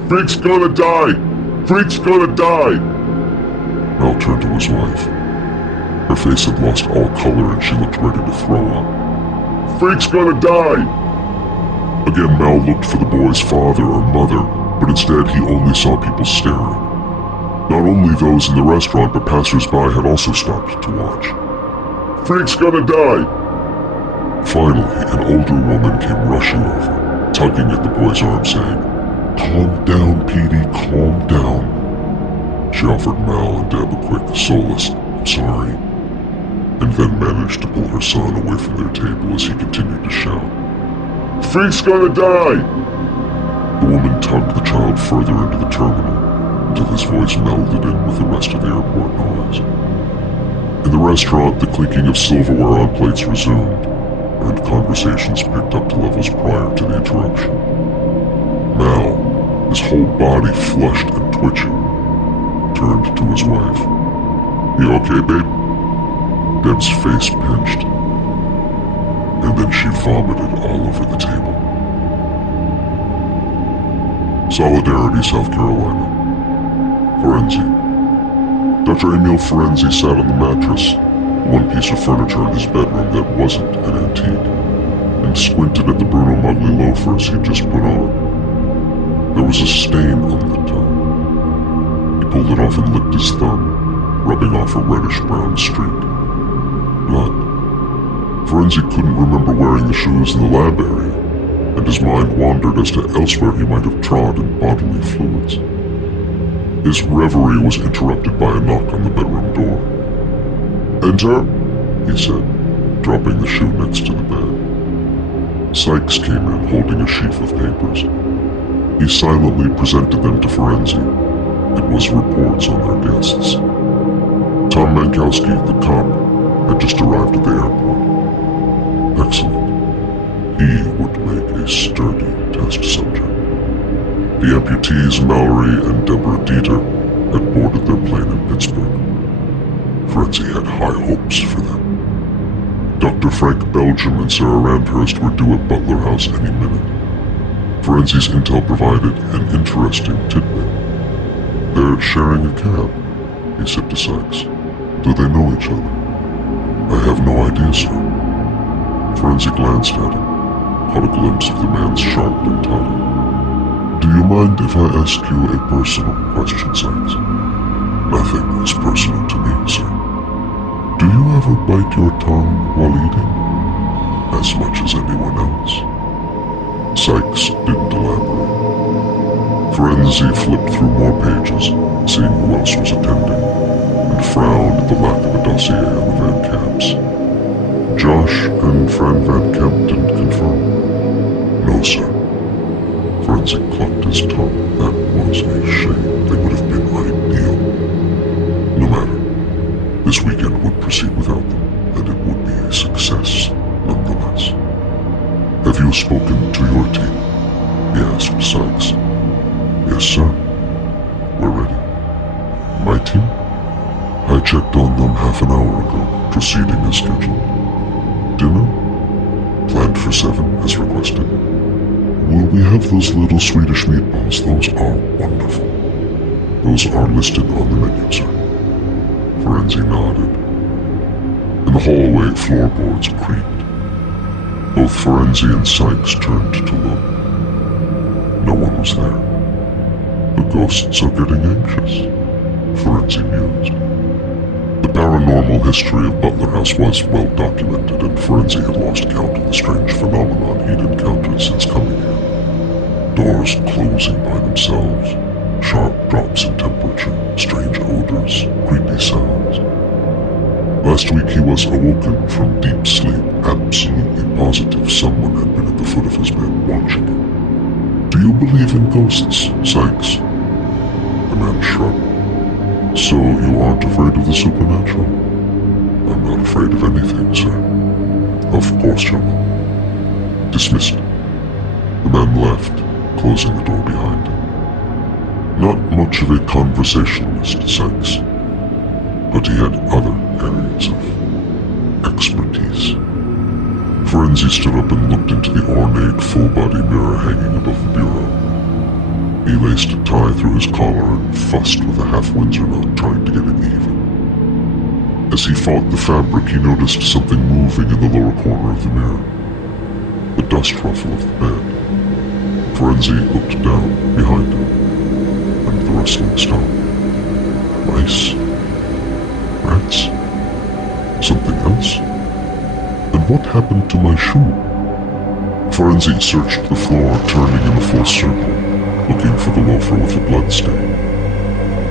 Freak's gonna die! Freak's gonna die! Mal turned to his wife. Her face had lost all color and she looked ready to throw up. Freak's gonna die! Again, Mal looked for the boy's father or mother, but instead he only saw people staring. Not only those in the restaurant, but passers-by had also stopped to watch. Freak's gonna die! Finally, an older woman came rushing over, tugging at the boy's arm, saying, Calm down, Petey, calm down. She offered Mal and Deb a quick, soulless, I'm sorry, and then managed to pull her son away from their table as he continued to shout, Freak's gonna die! The woman tugged the child further into the terminal, until his voice melded in with the rest of the airport noise. In the restaurant, the clinking of silverware on plates resumed, and conversations picked up to levels prior to the interruption. Mal, his whole body flushed and twitching, turned to his wife. You okay, babe? Deb's face pinched, and then she vomited all over the table. Solidarity, South Carolina. Ferenzi. Dr. Emil Ferenzi sat on the mattress, one piece of furniture in his bedroom that wasn't an antique, and squinted at the Bruno Mugli loafers he'd just put on. There was a stain on the toe. He pulled it off and licked his thumb, rubbing off a reddish-brown streak. Blood. Ferenzi couldn't remember wearing the shoes in the lab area, and his mind wandered as to elsewhere he might have trod in bodily fluids. His reverie was interrupted by a knock on the bedroom door. Enter, he said, dropping the shoe next to the bed. Sykes came in holding a sheaf of papers. He silently presented them to Ferenzi. It was reports on their guests. Tom Mankowski, the cop, had just arrived at the airport. Excellent. He would make a sturdy test subject. The amputees Mallory and Deborah Dieter had boarded their plane in Pittsburgh. Ferenzi had high hopes for them. Dr. Frank Belgium and Sarah Randhurst were due at Butler House any minute. Ferenzi's intel provided an interesting tidbit. They're sharing a cab, he said to Sykes. Do they know each other? I have no idea, sir. Ferenzi glanced at him, caught a glimpse of the man's sharp dentata. Do you mind if I ask you a personal question, Sykes? Nothing is personal to me, sir. Do you ever bite your tongue while eating? As much as anyone else? Sykes didn't elaborate. Ferenzi flipped through more pages, seeing who else was attending, and frowned at the lack of a dossier on the Van Camps. Josh and Fran Van Camp didn't confirm. No, sir. Ferenzi clucked his tongue. That was a shame. They would have been ideal. No matter. This weekend would proceed without them, and it would be a success nonetheless. Have you spoken to your team? He asked Sykes. Yes, sir. have those little Swedish meatballs. Those are wonderful. Those are listed on the menu, sir. Ferenzi nodded. In the hallway, floorboards creaked. Both Ferenzi and Sykes turned to look. No one was there. The ghosts are getting anxious, Ferenzi mused. The paranormal history of Butler House was well documented, and Ferenzi had lost count of the strange phenomenon he'd encountered since coming here. Doors closing by themselves, sharp drops in temperature, strange odors, creepy sounds. Last week he was awoken from deep sleep, absolutely positive someone had been at the foot of his bed watching him. Do you believe in ghosts, Sykes? The man shrugged. So you aren't afraid of the supernatural? I'm not afraid of anything, sir. Of course you're not. Dismissed. The man left, closing the door behind him. Not much of a conversationalist, Sykes, but he had other areas of expertise. Ferenzi stood up and looked into the ornate full-body mirror hanging above the bureau. He laced a tie through his collar and fussed with a half-Windsor knot, trying to get it even. As he fought the fabric, he noticed something moving in the lower corner of the mirror. The dust ruffle of the bed. Ferenzi looked down behind him, and the rustling stopped. Mice? Rats? Something else? And what happened to my shoe? Ferenzi searched the floor, turning in a full circle, looking for the loafer with the blood stain.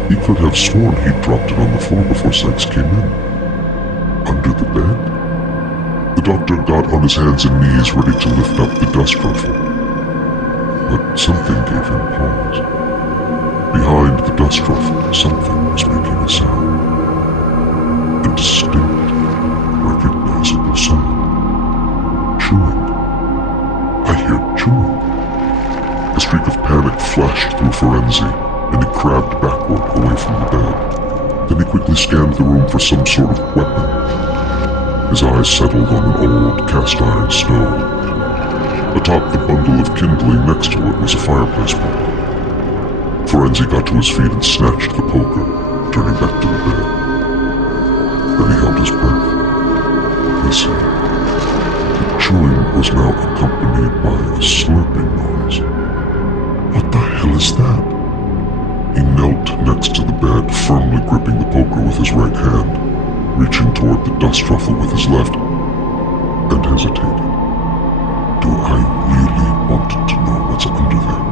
He could have sworn he'd dropped it on the floor before Sykes came in. Under the bed? The doctor got on his hands and knees, ready to lift up the dust ruffle. But something gave him pause. Behind the dust ruffle, something was making a sound. A distinct, recognizable sound. Chewing. I hear chewing. A streak of panic flashed through Ferenzi, and he crabbed backward away from the bed. Then he quickly scanned the room for some sort of weapon. His eyes settled on an old cast-iron stove. Atop the bundle of kindling next to it was a fireplace poker. Ferenzi got to his feet and snatched the poker, turning back to the bed. Then he held his breath. Listening. The chewing was now accompanied by a slurping noise. What the hell is that? He knelt next to the bed, firmly gripping the poker with his right hand, reaching toward the dust ruffle with his left, and hesitated. Do I really want to know what's under there?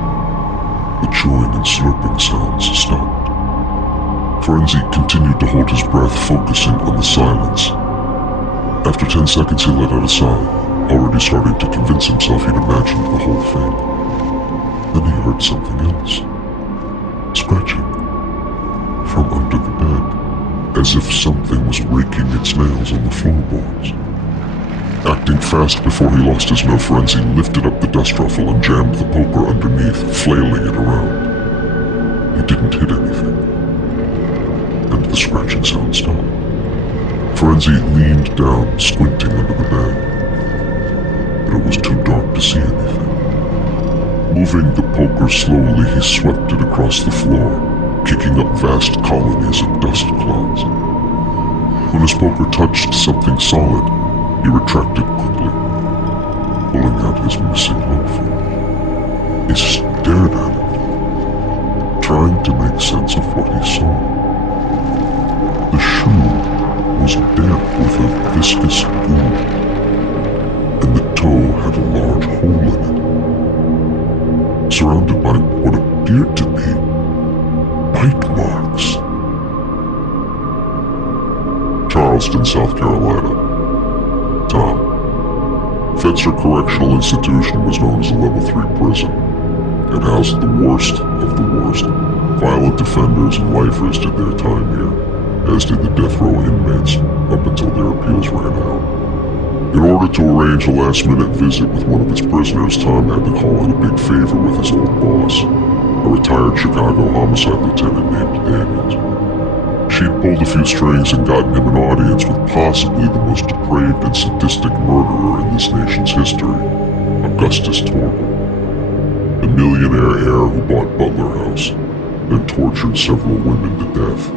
The chewing and slurping sounds stopped. Ferenzi continued to hold his breath, focusing on the silence. After 10 seconds he let out a sigh, already starting to convince himself he'd imagined the whole thing. Then he heard something else. Scratching. From under the bed, as if something was raking its nails on the floorboards. Acting fast before he lost his nerve, Ferenzi lifted up the dust ruffle and jammed the poker underneath, flailing it around. He didn't hit anything. And the scratching sound stopped. Ferenzi leaned down, squinting under the bed. But it was too dark to see anything. Moving the poker slowly, he swept it across the floor, kicking up vast colonies of dust clouds. When his poker touched something solid, he retracted quickly, pulling out his missing loafer. He stared at it, trying to make sense of what he saw. The shoe was damp with a viscous goo, and the toe had a large hole in it, surrounded by what appeared to be bite marks. Charleston, South Carolina. Tom. Fetzer Correctional Institution was known as a Level 3 prison. It housed the worst of the worst. Violent offenders and lifers did their time here, as did the death row inmates, up until their appeals ran out. In order to arrange a last-minute visit with one of its prisoners, Tom had to call in a big favor with his old boss, a retired Chicago homicide lieutenant named Daniels. She'd pulled a few strings and gotten him an audience with possibly the most depraved and sadistic murderer in this nation's history, Augustus Torval. millionaire heir who bought Butler House, then tortured several women to death.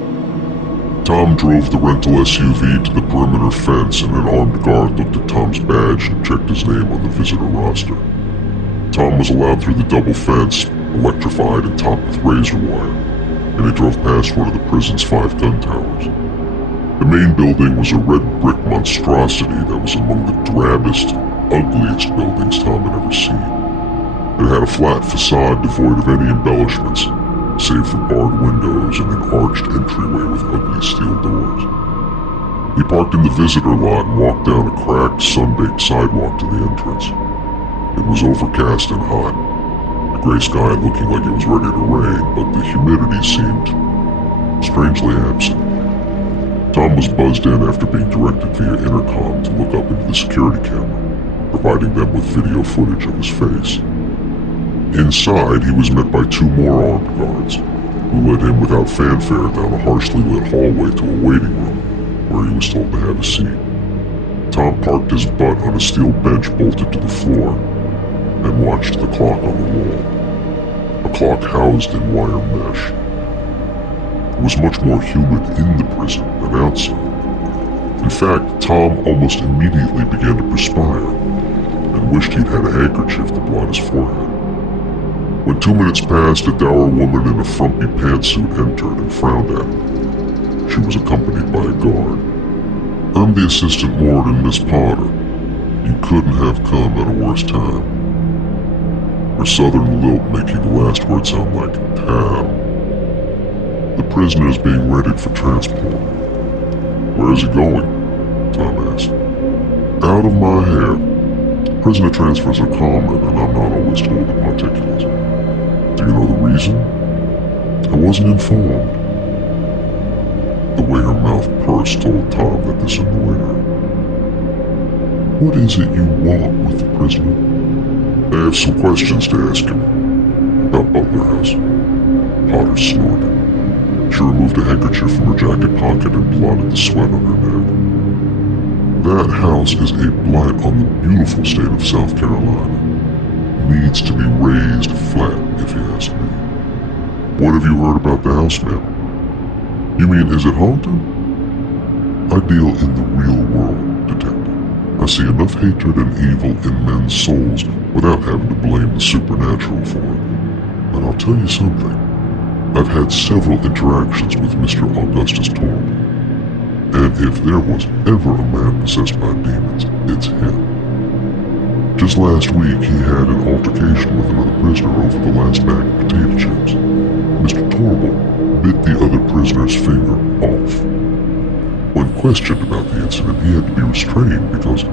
Tom drove the rental SUV to the perimeter fence, and an armed guard looked at Tom's badge and checked his name on the visitor roster. Tom was allowed through the double fence, electrified and topped with razor wire, and he drove past one of the prison's 5 gun towers. The main building was a red brick monstrosity that was among the drabbest, ugliest buildings Tom had ever seen. It had a flat facade devoid of any embellishments, save for barred windows and an arched entryway with ugly steel doors. He parked in the visitor lot and walked down a cracked, sun-baked sidewalk to the entrance. It was overcast and hot, the gray sky looking like it was ready to rain, but the humidity seemed strangely absent. Tom was buzzed in after being directed via intercom to look up into the security camera, providing them with video footage of his face. Inside, he was met by 2 more armed guards, who led him without fanfare down a harshly lit hallway to a waiting room, where he was told to have a seat. Tom parked his butt on a steel bench bolted to the floor, and watched the clock on the wall. A clock housed in wire mesh. It was much more humid in the prison than outside. In fact, Tom almost immediately began to perspire, and wished he'd had a handkerchief to blot his forehead. When 2 minutes passed, a dour woman in a frumpy pantsuit entered and frowned at him. She was accompanied by a guard. "I'm the assistant warden, Miss Potter. You couldn't have come at a worse time." Her southern lilt making the last word sound like "tam." "The prisoner is being readied for transport." "Where is he going?" Tom asked. "Out of my hair. Prisoner transfers are common, and I'm not always told the particulars." "Do you know the reason?" "I wasn't informed." The way her mouth pursed told Tom that this annoyed her. "What is it you want with the prisoner?" "I have some questions to ask him about Butler House." Potter snorted. She removed a handkerchief from her jacket pocket and blotted the sweat on her neck. "That house is a blight on the beautiful state of South Carolina. Needs to be raised flat, if you ask me." "What have you heard about the house, ma'am?" "You mean, is it haunted?" "I deal in the real world, detective. I see enough hatred and evil in men's souls without having to blame the supernatural for it. But I'll tell you something. I've had several interactions with Mr. Augustus Torrell. And if there was ever a man possessed by demons, it's him. Just last week, he had an altercation with another prisoner over the last bag of potato chips. Mr. Torrell bit the other prisoner's finger off. When questioned about the incident, he had to be restrained because..."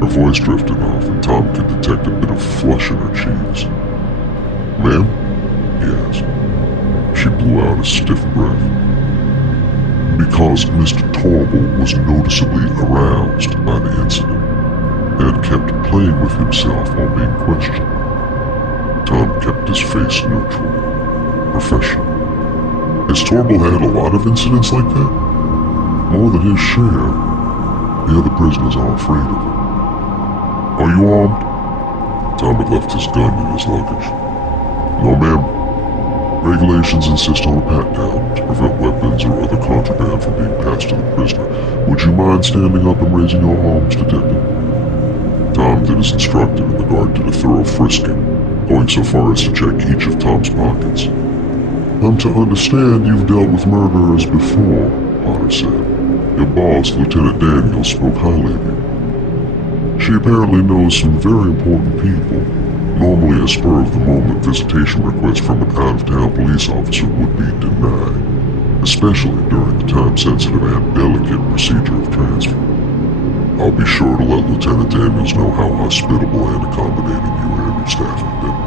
Her voice drifted off, and Tom could detect a bit of flush in her cheeks. "Ma'am?" he asked. She blew out a stiff breath. "Because Mr. Torrell was noticeably aroused by the incident, and kept playing with himself while being questioned." Tom kept his face neutral, professional. "Has Torrell had a lot of incidents like that?" "More than his share. The other prisoners are afraid of him." "Are you armed?" Tom had left his gun in his luggage. "No, ma'am. Regulations insist on a pat-down to prevent weapons or other contraband from being passed to the prisoner. Would you mind standing up and raising your arms, detective?" Tom did as instructed, and the guard did a thorough frisking, going so far as to check each of Tom's pockets. "I'm to understand you've dealt with murderers before," Potter said. "Your boss, Lieutenant Daniels, spoke highly of you. She apparently knows some very important people. Normally, a spur-of-the-moment visitation request from an out-of-town police officer would be denied, especially during the time-sensitive and delicate procedure of transfer. I'll be sure to let Lieutenant Daniels know how hospitable and accommodating you and your staff have been."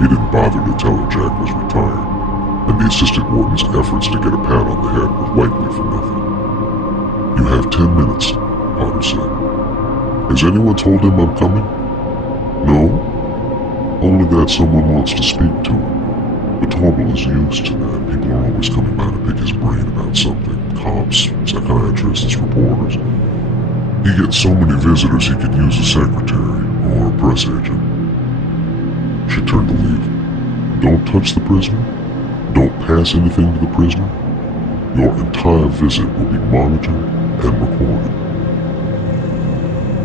He didn't bother to tell her Jack was retired, and the assistant warden's efforts to get a pat on the head were likely for nothing. "You have 10 minutes, Potter said. "Has anyone told him I'm coming?" "No. Only that someone wants to speak to him. But Torrell is used to that. People are always coming by to pick his brain about something. Cops, psychiatrists, reporters. He gets so many visitors he could use a secretary or a press agent." she turned to leave. Don't touch the prisoner. Don't pass anything to the prisoner. Your entire visit will be monitored and recorded.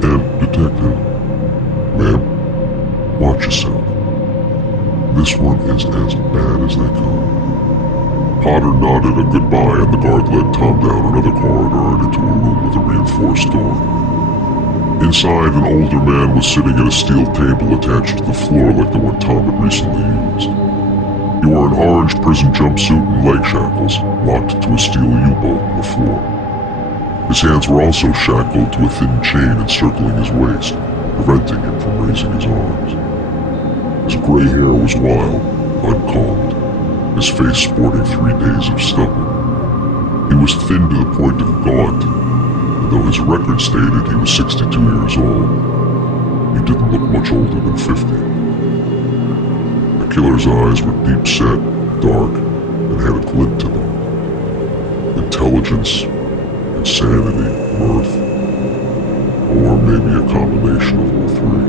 And, Detective, ma'am, watch yourself. This one is as bad as they come. Potter nodded a goodbye and the guard led Tom down another corridor and into a room with a reinforced door. Inside, an older man was sitting at a steel table attached to the floor like the one Tom had recently used. He wore an orange prison jumpsuit and leg shackles, locked to a steel U-bolt on the floor. His hands were also shackled to a thin chain encircling his waist, preventing him from raising his arms. His gray hair was wild, uncombed, his face sporting 3 days of stubble. He was thin to the point of gaunt, and though his record stated he was 62 years old, he didn't look much older than 50. The killer's eyes were deep-set, dark, and had a glint to them. Intelligence, insanity, mirth, or maybe a combination of all three.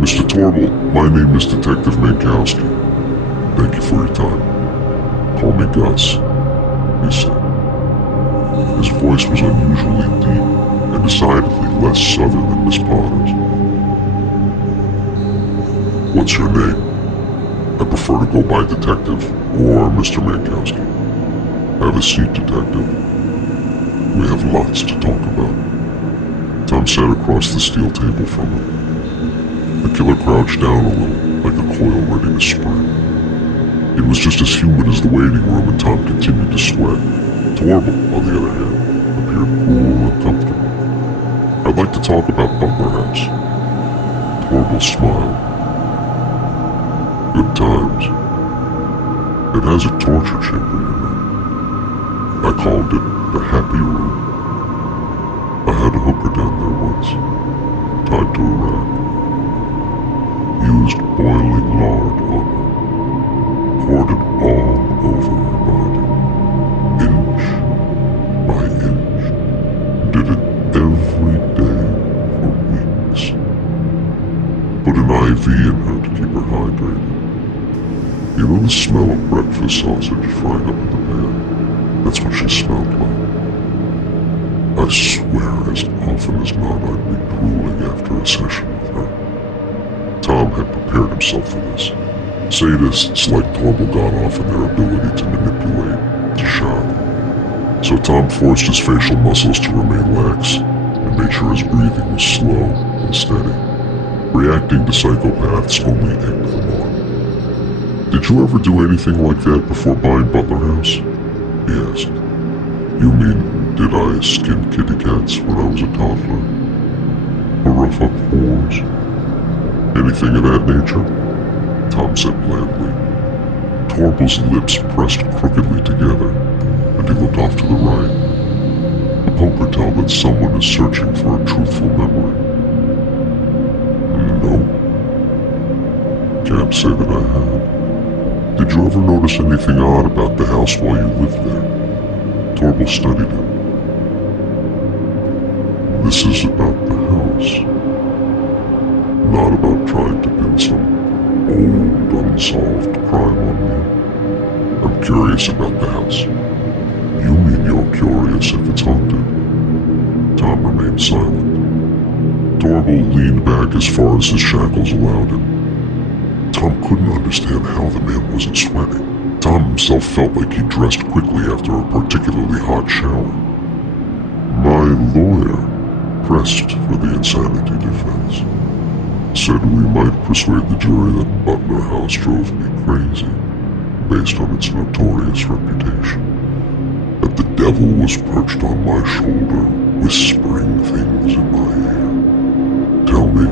Mr. Torble, my name is Detective Mankowski. Thank you for your time. Call me Gus, he said. His voice was unusually deep and decidedly less southern than Miss Potter's. What's your name? I prefer to go by Detective or Mr. Mankowski. Have a seat, Detective. We have lots to talk about. Tom sat across the steel table from him. The killer crouched down a little, like a coil ready to spring. It was just as humid as the waiting room, and Tom continued to sweat. Torble, on the other hand, appeared cool and comfortable. I'd like to talk about Butler House. Torble smiled. Good times. It has a torture chamber, you know. I called it the Happy Room. I had a hooker down there once, tied to a rack. Used boiling lard on her. Poured it all over her body, inch by inch. Did it every day for weeks. Put an IV in her to keep her hydrated. You know the smell of breakfast sausage frying up in the pan? That's what she smelled like. I swear as often as not I'd be drooling after a session with her. Tom had prepared himself for this. Sadists like Torble got off in their ability to manipulate, to shock. So Tom forced his facial muscles to remain lax and made sure his breathing was slow and steady. Reacting to psychopaths only egged them on. Did you ever do anything like that before buying Butler House? He asked. You mean, did I skin kitty cats when I was a toddler? Or rough up whores? Anything of that nature? Tom said blandly. Torble's lips pressed crookedly together, and he looked off to the right. A poker tell that someone is searching for a truthful memory. No. Can't say that I had. Did you ever notice anything odd about the house while you lived there? Torble studied him. This is about the house. Not about trying to pin some old, unsolved crime on me. I'm curious about the house. You mean you're curious if it's haunted? Tom remained silent. Torble leaned back as far as his shackles allowed him. Tom couldn't understand how the man wasn't sweating. Tom himself felt like he dressed quickly after a particularly hot shower. My lawyer pressed for the insanity defense. Said we might persuade the jury that Butler House drove me crazy, based on its notorious reputation. That the devil was perched on my shoulder, whispering things in my ear. Tell me,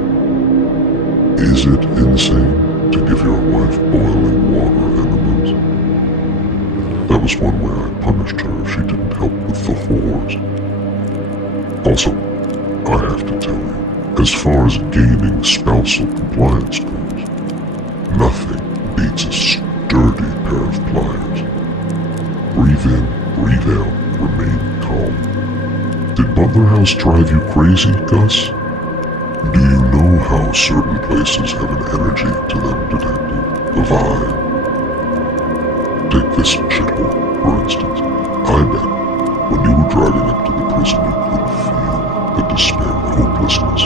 is it insane to give your wife boiling water enemas? That was one way I punished her if she didn't help with the whores. Also, I have to tell you, as far as gaining spousal compliance goes, nothing beats a sturdy pair of pliers. Breathe in, breathe out, remain calm. Did Butler House drive you crazy, Gus? Do you know how certain places have an energy to them, Detective? this shithole, for instance. I bet when you were driving up to the prison you could feel the despair, the hopelessness,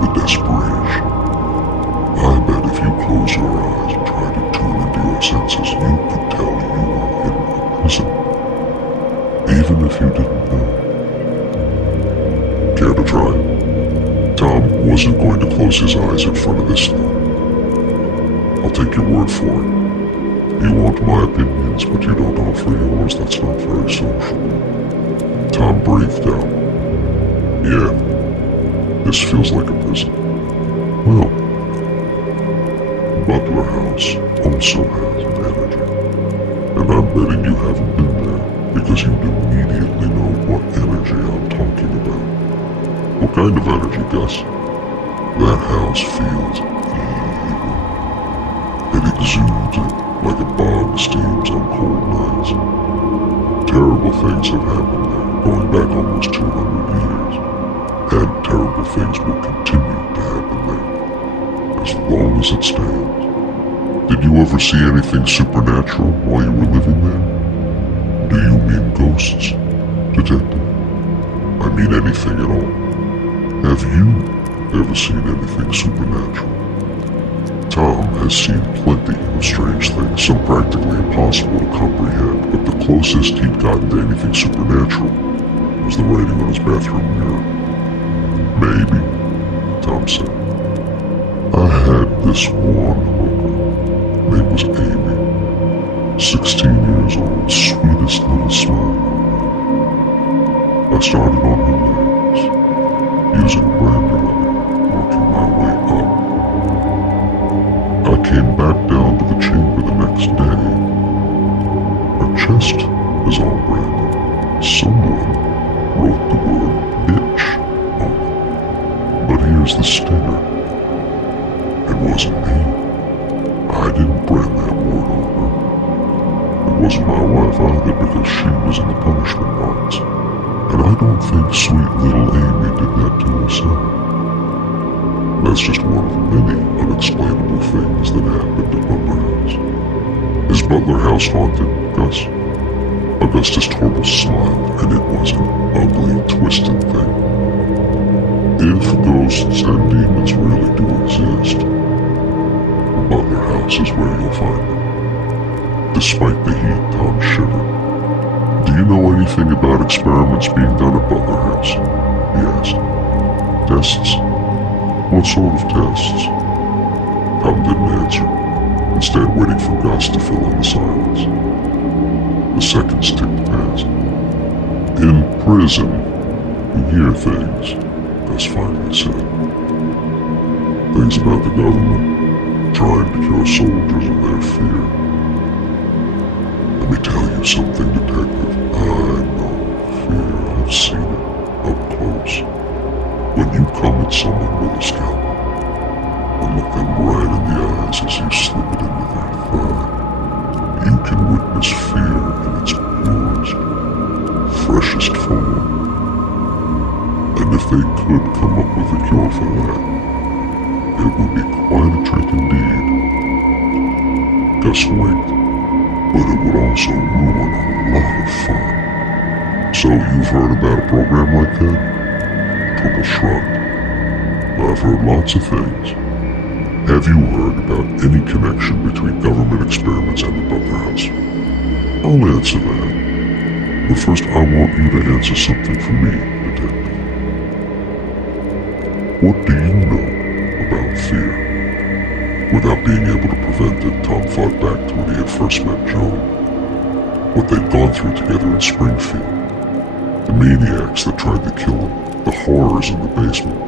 the desperation. I bet if you close your eyes and try to tune into your senses, you could tell you were in a prison. Even if you didn't know. Care to try? Tom wasn't going to close his eyes in front of this thing. I'll take your word for it. You want my opinions, but you don't offer yours. That's not very social. Tom breathed out. Yeah, this feels like a prison. Well, Butler House also has an energy. And I'm betting you haven't been there because you'd immediately know what energy I'm talking about. What kind of energy, Gus? That house feels evil. It exudes it like a bog steams on cold nights. Terrible things have happened there, going back almost 200 years. And terrible things will continue to happen there, as long as it stands. Did you ever see anything supernatural while you were living there? Do you mean ghosts, Detective? I mean anything at all. Have you ever seen anything supernatural? Tom has seen plenty of strange things, some practically impossible to comprehend, but the closest he'd gotten to anything supernatural was the writing on his bathroom mirror. Maybe, Tom said. I had this one hooker. Name was Amy. 16 years old, sweetest little smile. I started on her legs, using a brandy lever, working my way up. I came back down to the chamber the next day. Her chest is all branded. Someone wrote the word bitch on it. But here's the stinger. It wasn't me. I didn't brand that word on her. It wasn't my wife either because she was in the punishment marks. And I don't think sweet little Amy did that to herself. That's just one of many unexplainable things that happened at Butler House. Is Butler House haunted, Gus? Augustus Torval smiled, and it was an ugly, twisted thing. If ghosts and demons really do exist, Butler House is where you'll find them. Despite the heat, Tom shivered. Do you know anything about experiments being done at Butler House? He asked. Tests? What sort of tests? Tom didn't answer, instead waiting for Gus to fill in the silence. The seconds ticked past. In prison, you hear things, Gus finally said. Things about the government, trying to cure soldiers of their fear. Let me tell you something, Detective. I know fear. I've seen it up close. When you come at someone with a scalpel and look them right in the eyes as you slip it into their thigh, you can witness fear in its purest, freshest form. And if they could come up with a cure for that, it would be quite a trick indeed. Gus winked. But it would also ruin a lot of fun. So you've heard about a program like that? Torval shrugged. I've heard lots of things. Have you heard about any connection between government experiments and the Butler House? I'll answer that. But first I want you to answer something for me, Detective. What do you know about fear? Without being able to prevent it, Tom thought back to when he had first met Joan. What they'd gone through together in Springfield. The maniacs that tried to kill him. The horrors in the basement.